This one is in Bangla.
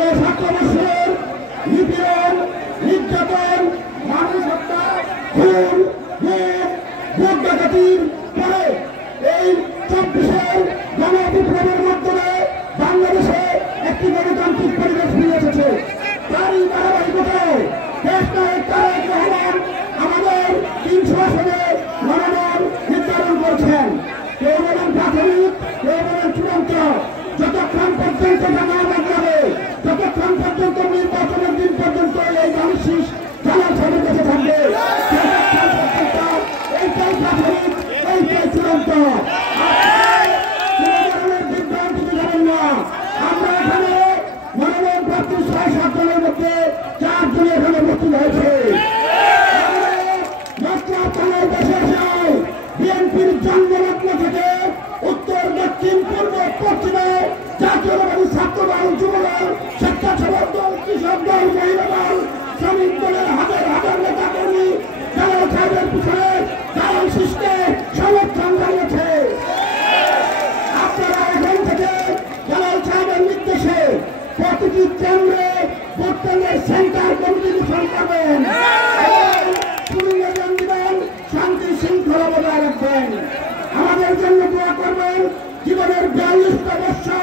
17 বছর নিপীড়ন, নির্যাতন, মানুষ হত্যা, খুন, ভোট ডাকাতির পরে এই 24-এর গণবিপ্লবের মাধ্যমে বাংলাদেশে একটি গণতান্ত্রিক পরিবেশ ফিরে এসেছে। তারই ধারাবাহিকতায় দেশ নায়ক তারেক রহমান আমাদের 300 আসনে মনোনয়ন নির্ধারণ করছেন। কেউ বলেন প্রাথমিক, কেউ বলেন চূড়ান্ত। যতক্ষণ পর্যন্ত জানা বদলাবে, যতক্ষণ পর্যন্ত নির্বাচনের দিন পর্যন্ত এই মানুষ জানার সাথে বেঁচে থাকবে, এইটাই প্রাথমিক, এইটাই চূড়ান্ত। বিভ্রান্তিতে যাবেন না। আমরা এখানে মনোনয়ন প্রার্থী 6-7 জনের মধ্যে 4 জন এখানে উপস্থিত হয়েছে। বিএনপির জন্মলগ্ন থেকে উত্তর, দক্ষিণ, পূর্ব, পশ্চিমে জাতীয়তাবাদী ছাত্রদল, যুবদল, স্বেচ্ছাসেবক দল, কৃষক দল, মহিলা দল, শ্রমিক দলের হাজার হাজার নেতা কর্মী জালাল সাহেবের পিছনে জালাল শিষ্যে সমর্থন জানিয়েছে। আপনারা এখান থেকে জালাল সাহেবের নির্দেশে প্রতিটি কেন্দ্রে ভোটকেন্দ্রের সেন্টার কমিটি গঠন করবেন, দিবেন, শান্তি শৃঙ্খলা বজায় রাখবেন, আমাদের জন্য দোয়া করবেন। জীবনের 42টা বছর